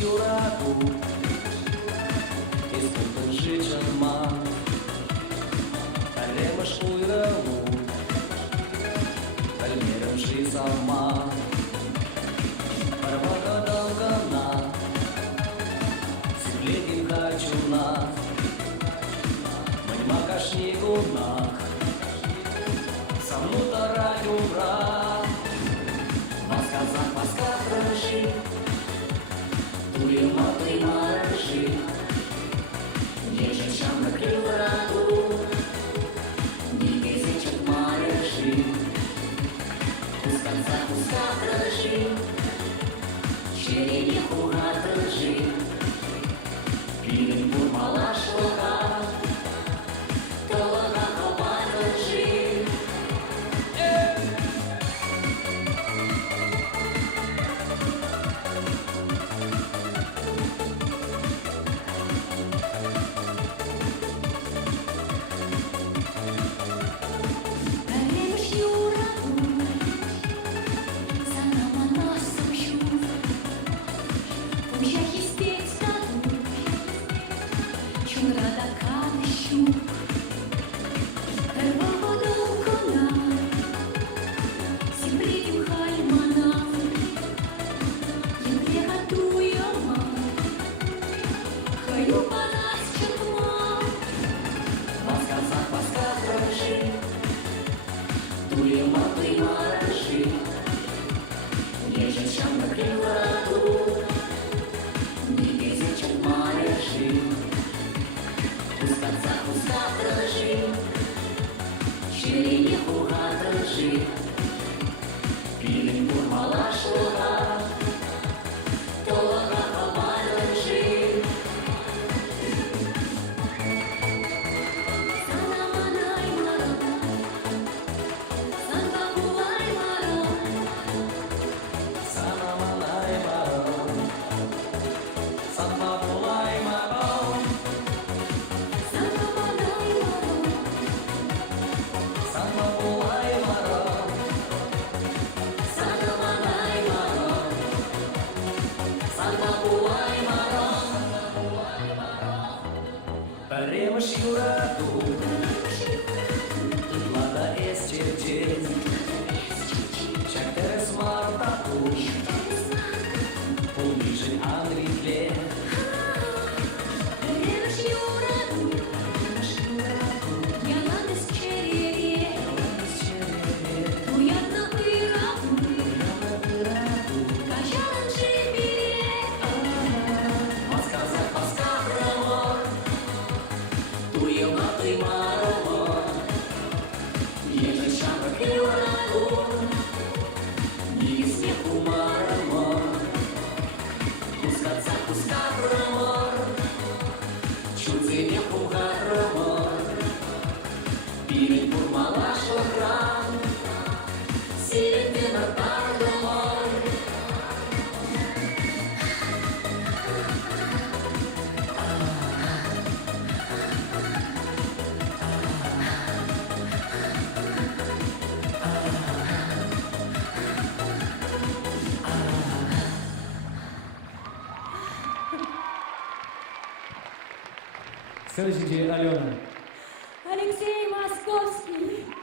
Juraku Ispun życzę ma Alemasz ujrawu Almirem ży sama Парвака долгана Сиблетим хачуна Маньма кашникунах Самнута радюра Масказах маскат рожи Туема ты марши, Ежечам накрыл раду, Не везечек марши, Кусканца куска дрожи, Черене хуга дрожи, Пилин бурмала шлока, Толога хопа дрожи. Туема ты марши, Ежечам накрыл раду, Не везечек марши, Кусканца куска дрожи, Черене хуга дрожи, Пилин бурмала шлока, Толога хопа дрожи. Паремаш юраду, Лада эсчерчен, Чактерес мартаку, Пулмишин анритле. Паремаш юраду, Яландес черере, Уятна ыраду, Качалан жибере, Масказах маскат рамор, Туема ты маромор, Ежечам накрыл раду, Не снегу маромор, Кусканца куска рамор, Чудзене хуга рамор, Пилин бурмала шлохран, Силен тенор пардамор. Следующий Алена. Алексей Московский.